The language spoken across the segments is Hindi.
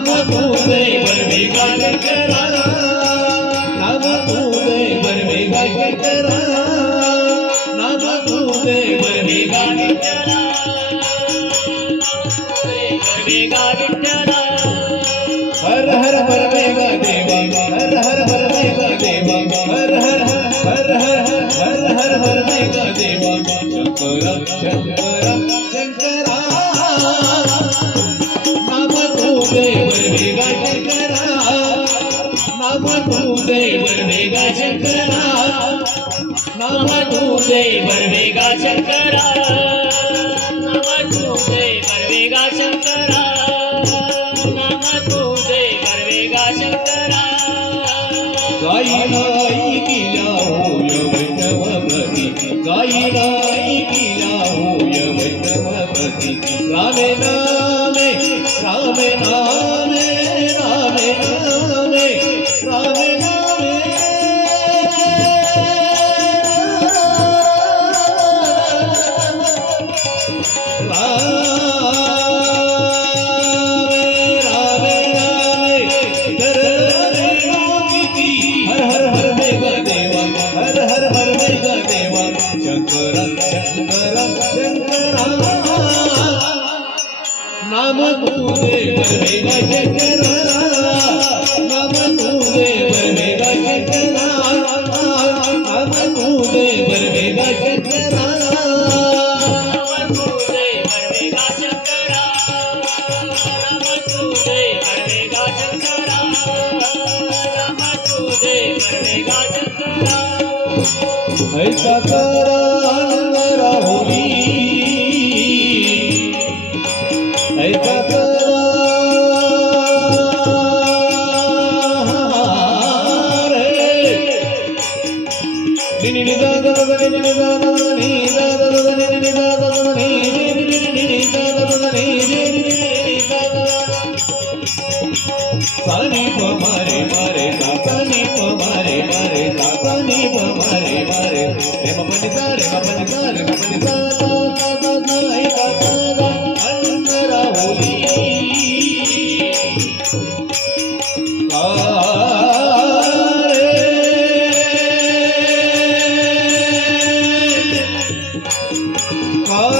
नम तुझे बर वेगा शंकरा नम तुझे बर वेगा शंकरा नम तुझे बर वेगा हर हर हर मेगा देवा हर हर हर मेगा देवा हर हर हर हर हर हर शंकरा नाम धुंदे बरवेगा शंकरा नाम धुंदे बरवेगा शंकरा नाम धुंदे बरवेगा शंकरा नाम धुंदे बरवेगा शंकरा गाई राई किला हो यवतवती गाई राई किला हो यवतवती रामे नामे रामे नामे नाम वर मेगा शंकरा नाम वर मेगा शंकरा नाम शंकरा ऐसा करा Oh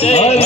bye.